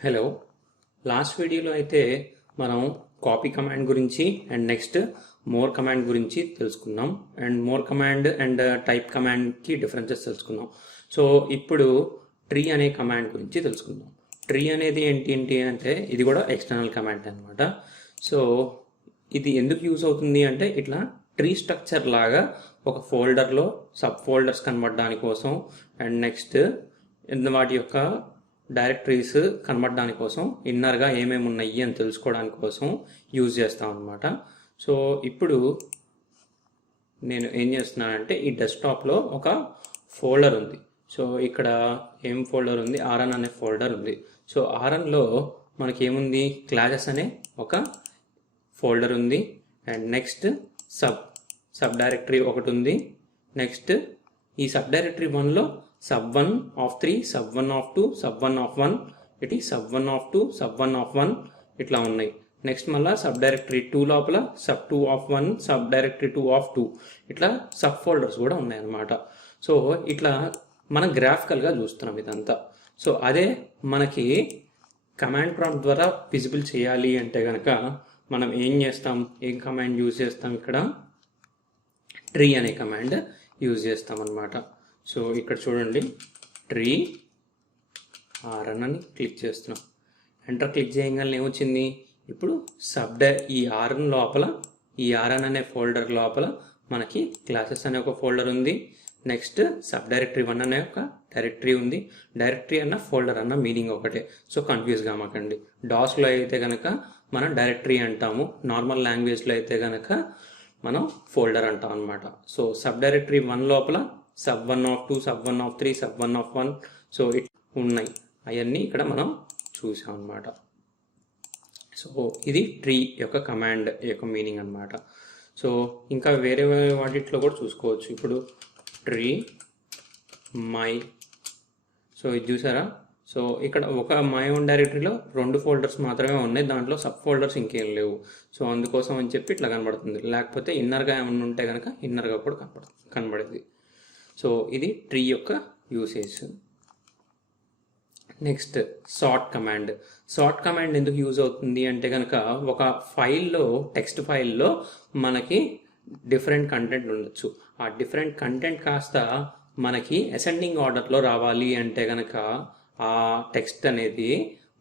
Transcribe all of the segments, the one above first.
Hello. Last వీడియోలో అయితే మనం కాపీ కమాండ్ గురించి అండ్ నెక్స్ట్ మోర్ కమాండ్ గురించి తెలుసుకున్నాం. And more command and type కమాండ్కి డిఫరెన్సెస్ తెలుసుకున్నాం. సో ఇప్పుడు ట్రీ అనే కమాండ్ గురించి తెలుసుకుందాం. ట్రీ అనేది ఏంటి అంటే ఇది కూడా ఎక్స్టర్నల్ కమాండ్ అనమాట. సో ఇది ఎందుకు యూజ్ అవుతుంది అంటే ఇట్లా ట్రీ స్ట్రక్చర్ లాగా ఒక ఫోల్డర్లో సబ్ ఫోల్డర్స్ కనబడడానికి కోసం అండ్ నెక్స్ట్ వాటి యొక్క డైరెక్టరీస్ కనబడడానికి కోసం ఇన్నర్గా ఏమేమి ఉన్నాయి అని తెలుసుకోవడానికి కోసం యూజ్ చేస్తాం అనమాట. సో ఇప్పుడు నేను ఏం చేస్తున్నానంటే ఈ డెస్క్టాప్లో ఒక ఫోల్డర్ ఉంది. సో ఇక్కడ ఏం ఫోల్డర్ ఉంది, ఆర్ఎన్ అనే ఫోల్డర్ ఉంది. సో ఆర్ఎన్లో మనకి ఏముంది, క్లాసెస్ అనే ఒక ఫోల్డర్ ఉంది. అండ్ నెక్స్ట్ సబ్ డైరెక్టరీ ఒకటి ఉంది. నెక్స్ట్ ఈ sub directory 1లో sub1 of 3, sub1 of 2, sub1 of 1, ఇటు sub1 of 2, sub1 of 1 ఇట్లా ఉన్నాయి. నెక్స్ట్ మళ్ళీ సబ్ డైరెక్టరీ 2 లోపల sub2 of 1, sub directory 2 of 2 ఇట్లా సబ్ ఫోల్డర్స్ కూడా ఉన్నాయి అన్నమాట. సో ఇట్లా మనం గ్రాఫికల్గా చూస్తున్నాం ఇదంతా. సో అదే మనకి కమాండ్ ప్రాంప్ట్ ద్వారా విజిబుల్ చేయాలి అంటే కనుక మనం ఏం చేస్తాం, ఏం కమాండ్ యూజ్ చేస్తాం, ఇక్కడ ట్రీ అనే కమాండ్ యూజ్ చేస్తాం అన్నమాట. సో ఇక్కడ చూడండి, ట్రీ ఆర్ఎన్ అని క్లిక్ చేస్తున్నాం. ఎంటర్ క్లిక్ చేయగానే ఏమొచ్చింది, ఇప్పుడు ఈ ఆర్ఎన్ లోపల, ఈ ఆర్ఎన్ అనే ఫోల్డర్ లోపల మనకి క్లాసెస్ అనే ఒక ఫోల్డర్ ఉంది. నెక్స్ట్ సబ్ డైరెక్టరీ 1 అనే ఒక డైరెక్టరీ ఉంది. డైరెక్టరీ అన్న ఫోల్డర్ అన్న మీనింగ్ ఒకటే, సో కన్ఫ్యూజ్ కామాకండి. డాస్లో అయితే కనుక మనం డైరెక్టరీ అంటాము, నార్మల్ లాంగ్వేజ్లో అయితే కనుక మనం ఫోల్డర్ అంటాం అనమాట. సో సబ్ డైరెక్టరీ 1 లోపల sub1 of 2, sub1 of 3, sub1 of 1 so ఉన్నాయి. అవన్నీ ఇక్కడ మనం చూసాం అనమాట. సో ఇది ట్రీ యొక్క కమాండ్ యొక్క మీనింగ్ అనమాట. సో ఇంకా వేరే వాటిట్లో కూడా చూసుకోవచ్చు. ఇప్పుడు ట్రీ మై, సో ఇది చూసారా. సో ఇక్కడ ఒక మై ఓన్ డైరెక్టరీలో 2 ఫోల్డర్స్ మాత్రమే ఉన్నాయి, దాంట్లో సబ్ ఫోల్డర్స్ ఇంకేం లేవు. సో అందుకోసం అని చెప్పి ఇట్లా కనబడుతుంది. లేకపోతే ఇన్నర్గా ఏమన్నా ఉంటే కనుక ఇన్నర్గా కూడా కనబడేది. సో ఇది ట్రీ యొక్క usage. Next sort command. Sort command ఎందుకు యూజ్ అవుతుంది అంటే కనుక ఒక ఫైల్లో, టెక్స్ట్ ఫైల్లో మనకి డిఫరెంట్ కంటెంట్ ఉండొచ్చు. ఆ డిఫరెంట్ కంటెంట్ కాస్త మనకి అసెండింగ్ ఆర్డర్లో రావాలి అంటే కనుక ఆ టెక్స్ట్ అనేది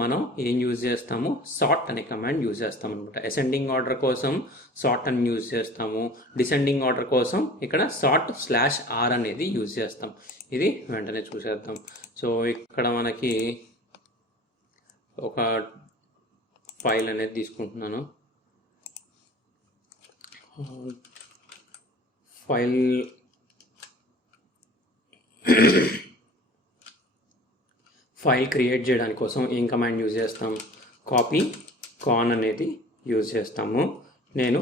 మనం ఏం యూజ్ చేస్తాము, సార్ట్ అనే కమాండ్ యూజ్ చేస్తాం అనమాట. అసెండింగ్ ఆర్డర్ కోసం సార్ట్ అని యూజ్ చేస్తాము, డిసెండింగ్ ఆర్డర్ కోసం ఇక్కడ సార్ట్/r అనేది యూజ్ చేస్తాం. ఇది వెంటనే చూసేద్దాం. సో ఇక్కడ మనకి ఒక ఫైల్ అనేది తీసుకుంటున్నాను. ఫైల్ క్రియేట్ చేయడానికి కోసం ఏం కమాండ్ యూజ్ చేస్తాం, కాపీ కాన్ అనేది యూజ్ చేస్తాము. నేను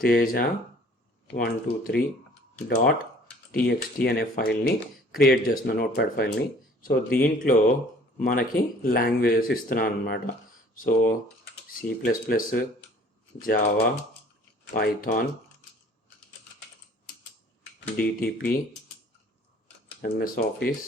teja123.txt అనే ఫైల్ని క్రియేట్ చేస్తున్నాను, నోట్ప్యాడ్ ఫైల్ని. సో దీంట్లో మనకి లాంగ్వేజెస్ ఇస్తున్నాను అనమాట. So C++, Java, Python, DTP, MS Office,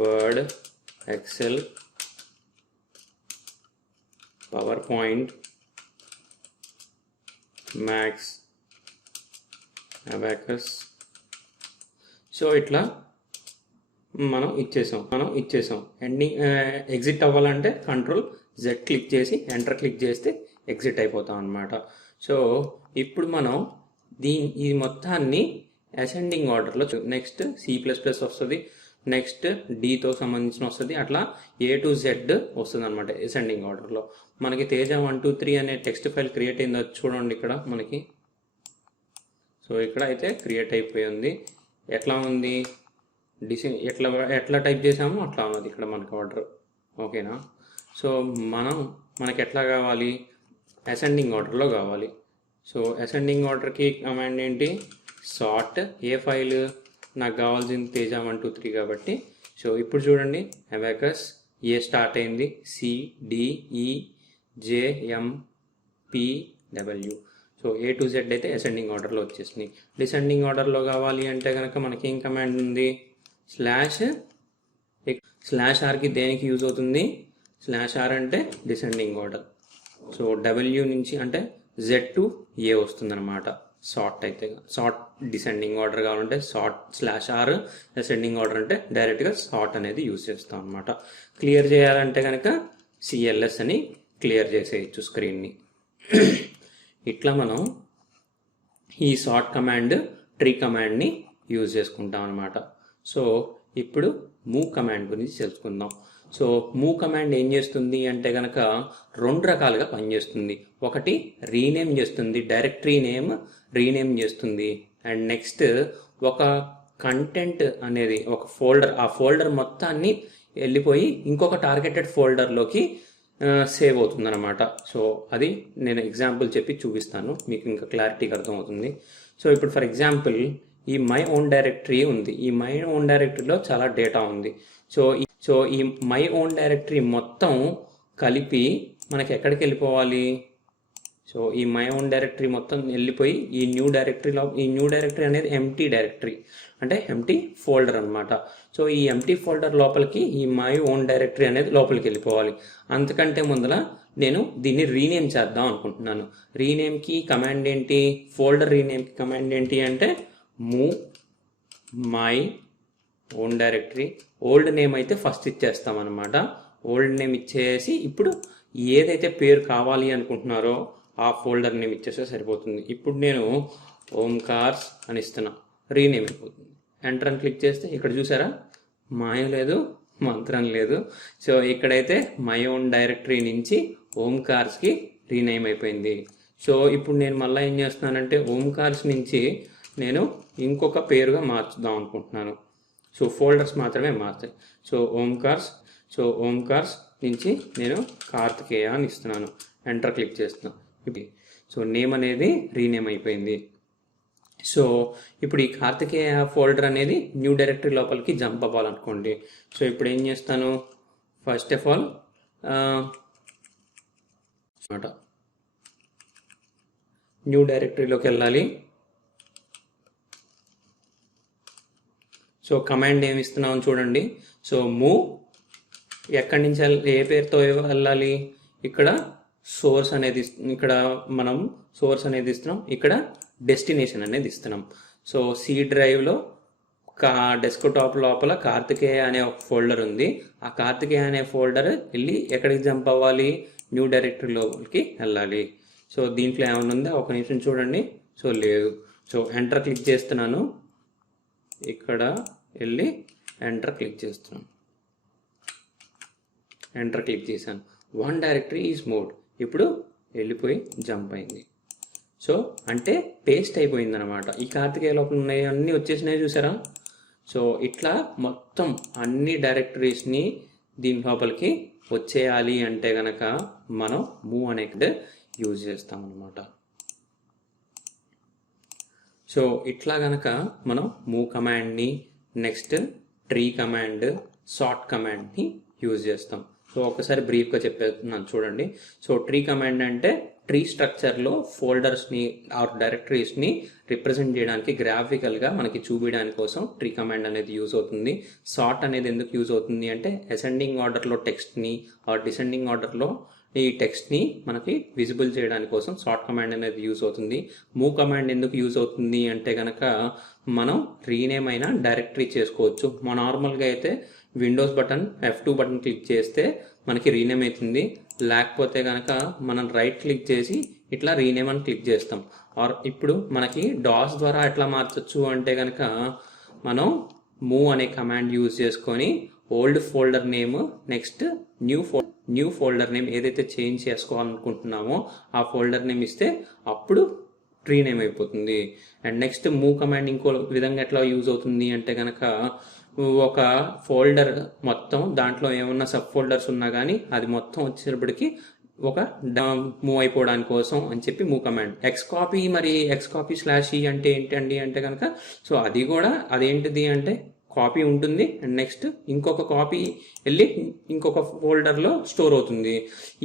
Word, Excel, PowerPoint, Max, abacus. So ఇట్లా మనం ఇచ్చేసాం. ఎండింగ్ ఎగ్జిట్ అవ్వాలంటే Ctrl+Z క్లిక్ చేసి ఎంటర్ క్లిక్ చేస్తే ఎగ్జిట్ అయిపోతాం అనమాట. సో ఇప్పుడు మనం ఈ మొత్తాన్ని అసెండింగ్ ఆర్డర్లో, నెక్స్ట్ C++ వస్తుంది, నెక్స్ట్ Dతో సంబంధించిన వస్తుంది, అట్లా A to Z వస్తుంది అనమాట అసెండింగ్ ఆర్డర్లో. మనకి teja123 అనే టెక్స్ట్ ఫైల్ క్రియేట్ అయిందో చూడండి ఇక్కడ మనకి. సో ఇక్కడ అయితే క్రియేట్ అయిపోయింది. ఎట్లా ఉంది, ఎట్లా టైప్ చేసామో అట్లా ఉన్నది ఇక్కడ మనకి ఆర్డర్. ఓకేనా. సో మనకి ఎట్లా కావాలి, అసెండింగ్ ఆర్డర్లో కావాలి. సో అసెండింగ్ ఆర్డర్కి కమాండ్ ఏంటి, సార్ట్. ఏ ఫైల్ నాకు కావాల్సింది teja123 కాబట్టి. సో ఇప్పుడు చూడండి, అబాకస్ ఏ స్టార్ట్ అయింది, CDEJMPW. So A to Z అయితే అసెండింగ్ ఆర్డర్లో వచ్చేసింది. డిసెండింగ్ ఆర్డర్లో కావాలి అంటే కనుక మనకి ఏం కమాండ్ ఉంది, /r దేనికి యూజ్ అవుతుంది? /r అంటే డిసెండింగ్ ఆర్డర్. సో W నుంచి అంటే Z టు A వస్తుంది అనమాట. సార్ట్ అయితే సార్ట్ డిసెండింగ్ ఆర్డర్ కావాలంటే సార్ట్ /r, అసెండింగ్ ఆర్డర్ అంటే డైరెక్ట్గా సార్ట్ అనేది యూజ్ చేస్తాం అనమాట. క్లియర్ చేయాలంటే కనుక CLS అని క్లియర్ చేసేయచ్చు స్క్రీన్ని. ఇట్లా మనం ఈ సార్ట్ కమాండ్ ట్రీ కమాండ్ని యూజ్ చేసుకుంటాం అనమాట. సో ఇప్పుడు మూవ్ కమాండ్ గురించి తెలుసుకుందాం. సో మూవ్ కమాండ్ ఏం చేస్తుంది అంటే కనుక 2 రకాలుగా పనిచేస్తుంది. ఒకటి రీనేమ్ చేస్తుంది, డైరెక్టరీ నేమ్ రీనేమ్ చేస్తుంది. అండ్ నెక్స్ట్ ఒక కంటెంట్ అనేది ఒక ఫోల్డర్, ఆ ఫోల్డర్ మొత్తాన్ని వెళ్ళిపోయి ఇంకొక టార్గెటెడ్ ఫోల్డర్లోకి సేవ్ అవుతుంది అనమాట. సో అది నేను ఎగ్జాంపుల్ చెప్పి చూపిస్తాను, మీకు ఇంకా క్లారిటీగా అర్థమవుతుంది. సో ఇప్పుడు ఫర్ ఎగ్జాంపుల్ ఈ మై ఓన్ డైరెక్టరీ ఉంది. ఈ మై ఓన్ డైరెక్టరీలో చాలా డేటా ఉంది. సో ఈ మై ఓన్ డైరెక్టరీ మొత్తం కలిపి మనకి ఎక్కడికి వెళ్ళిపోవాలి? సో ఈ మై ఓన్ డైరెక్టరీ మొత్తం వెళ్ళిపోయి ఈ న్యూ డైరెక్టరీ అనేది ఎంటీ డైరెక్టరీ అంటే ఎంటీ ఫోల్డర్ అనమాట. సో ఈ ఎంటీ ఫోల్డర్ లోపలికి ఈ మై ఓన్ డైరెక్టరీ అనేది లోపలికి వెళ్ళిపోవాలి. అంతకంటే ముందర నేను దీన్ని రీనేమ్ చేద్దాం అనుకుంటున్నాను. రీనేమ్కి కమాండ్ ఏంటి? ఫోల్డర్ రీనేమ్కి కమాండ్ ఏంటి అంటే move my own directory. Old name అయితే ఫస్ట్ ఇచ్చేస్తాం అనమాట. ఓల్డ్ నేమ్ ఇచ్చేసి ఇప్పుడు ఏదైతే పేరు కావాలి అనుకుంటున్నారో ఆ ఫోల్డర్ నేమ్ ఇచ్చేస్తే సరిపోతుంది. ఇప్పుడు నేను ఓంకార్స్ అని ఇస్తున్నా, రీనేమ్ అయిపోతుంది. ఎంటర్ అని క్లిక్ చేస్తే ఇక్కడ చూసారా, మాయం లేదు మంత్రం లేదు. సో ఇక్కడైతే మై ఓన్ డైరెక్టరీ నుంచి ఓంకార్స్కి రీనేమ్ అయిపోయింది. సో ఇప్పుడు నేను మళ్ళీ ఏం చేస్తున్నానంటే ఓంకార్స్ నుంచి నేను ఇంకొక పేరుగా మార్చుదాం అనుకుంటున్నాను. సో ఫోల్డర్స్ మాత్రమే మారుతాయి. సో ఓంకార్స్ నుంచి నేను కార్తికేయ అని ఇస్తున్నాను. ఎంటర్ క్లిక్ చేస్తున్నాను. సో నేమ్ అనేది రీనేమ్ అయిపోయింది. సో ఇప్పుడు ఈ కార్తికేయ ఫోల్డర్ అనేది న్యూ డైరెక్టరీ లోపలికి జంప్ అవ్వాలనుకోండి. సో ఇప్పుడు ఏం చేస్తాను? ఫస్ట్ ఆఫ్ ఆల్ న్యూ డైరెక్టరీలోకి వెళ్ళాలి. సో కమాండ్ ఏమి ఇస్తున్నామని చూడండి. సో మూవ్ ఎక్కడి నుంచి ఏ పేరుతో వెళ్ళాలి? ఇక్కడ సోర్స్ అనేది ఇక్కడ మనం సోర్స్ అనేది ఇస్తున్నాం, ఇక్కడ డెస్టినేషన్ అనేది ఇస్తున్నాం. సో C డ్రైవ్లో డెస్క్టాప్ లోపల కార్తికేయ అనే ఒక ఫోల్డర్ ఉంది. ఆ కార్తికేయ అనే ఫోల్డర్ వెళ్ళి ఎక్కడికి జంప్ అవ్వాలి? న్యూ డైరెక్టరీలోకి వెళ్ళాలి. సో దీంట్లో ఏమైనా ఉందా? ఒక నిమిషం చూడండి. సో లేదు. సో ఎంటర్ క్లిక్ చేస్తున్నాను. ఇక్కడ వెళ్ళి ఎంటర్ క్లిక్ చేస్తున్నాను. ఎంటర్ క్లిక్ చేశాను. One directory is mode. ఇప్పుడు వెళ్ళిపోయి జంప్ అయింది. సో అంటే పేస్ట్ అయిపోయింది అనమాట. ఈ కార్తికేయ లోపల ఉన్నాయి అన్నీ వచ్చేసినాయి చూసారా. సో ఇట్లా మొత్తం అన్ని డైరెక్టరీస్ని దీని లోపలికి వచ్చేయాలి అంటే గనక మనం మూవ్ అనేది యూజ్ చేస్తాం అనమాట. సో ఇట్లా గనక మనం మూవ్ కమాండ్ని, నెక్స్ట్ ట్రీ కమాండ్, సార్ట్ కమాండ్ని యూజ్ చేస్తాం. సో ఒకసారి బ్రీఫ్గా చెప్పేస్తున్నాను చూడండి. సో ట్రీ కమాండ్ అంటే ట్రీ స్ట్రక్చర్లో ఫోల్డర్స్ని ఆర్ డైరెక్టరీస్ని రిప్రజెంట్ చేయడానికి గ్రాఫికల్గా మనకి చూపించడానికి కోసం ట్రీ కమాండ్ అనేది యూజ్ అవుతుంది. సార్ట్ అనేది ఎందుకు యూజ్ అవుతుంది అంటే అసెండింగ్ ఆర్డర్లో టెక్స్ట్ని ఆర్ డిసెండింగ్ ఆర్డర్లో ఈ టెక్స్ట్ని మనకి విజిబుల్ చేయడానికి కోసం సార్ట్ కమాండ్ అనేది యూజ్ అవుతుంది. మూవ్ కమాండ్ ఎందుకు యూజ్ అవుతుంది అంటే కనుక మనం రీనేమ్ అయినా డైరెక్టరీ చేసుకోవచ్చు. మన నార్మల్గా అయితే Windows button F2 button click చేస్తే మనకి రీనేమ్ అవుతుంది. లేకపోతే కనుక మనం రైట్ క్లిక్ చేసి ఇట్లా రీనేమ్ అని క్లిక్ చేస్తాం. ఆర్ ఇప్పుడు మనకి డాస్ ద్వారా ఎట్లా మార్చచ్చు అంటే కనుక మనం మూవ్ అనే కమాండ్ యూజ్ చేసుకొని old folder name next new folder name ఏదైతే చేంజ్ చేసుకోవాలనుకుంటున్నామో ఆ ఫోల్డర్ నేమ్ ఇస్తే అప్పుడు రీనేమ్ అయిపోతుంది. అండ్ నెక్స్ట్ మూవ్ కమాండ్ ఇంకో విధంగా ఎట్లా యూజ్ అవుతుంది అంటే కనుక ఒక ఫోల్డర్ మొత్తం దాంట్లో ఏమన్నా సబ్ ఫోల్డర్స్ ఉన్నా కానీ అది మొత్తం వచ్చేటప్పటికి ఒక మూవ్ అయిపోవడానికి కోసం అని చెప్పి మూవ్ కమాండ్. ఎక్స్కాపీ /e అంటే ఏంటండి అంటే కనుక సో అది కూడా అదేంటిది అంటే కాపీ ఉంటుంది అండ్ నెక్స్ట్ ఇంకొక కాపీ వెళ్ళి ఇంకొక ఫోల్డర్లో స్టోర్ అవుతుంది.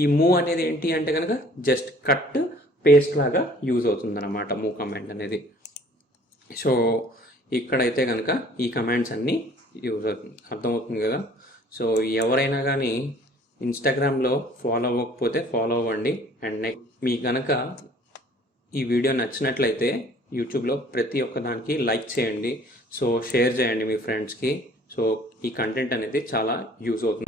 ఈ మూవ్ అనేది ఏంటి అంటే కనుక జస్ట్ కట్ పేస్ట్ లాగా యూజ్ అవుతుంది అన్నమాట మూవ్ కమాండ్ అనేది. సో ఇక్కడైతే కనుక ఈ కమాండ్స్ అన్నీ యూజ్ అవుతుంది, అర్థమవుతుంది కదా. సో ఎవరైనా కానీ ఇన్స్టాగ్రామ్లో ఫాలో అవ్వకపోతే ఫాలో అవ్వండి. అండ్ మీ కనుక ఈ వీడియో నచ్చినట్లయితే యూట్యూబ్లో ప్రతి ఒక్క దానికి లైక్ చేయండి. సో షేర్ చేయండి మీ ఫ్రెండ్స్కి. సో ఈ కంటెంట్ అనేది చాలా యూజ్ అవుతుంది.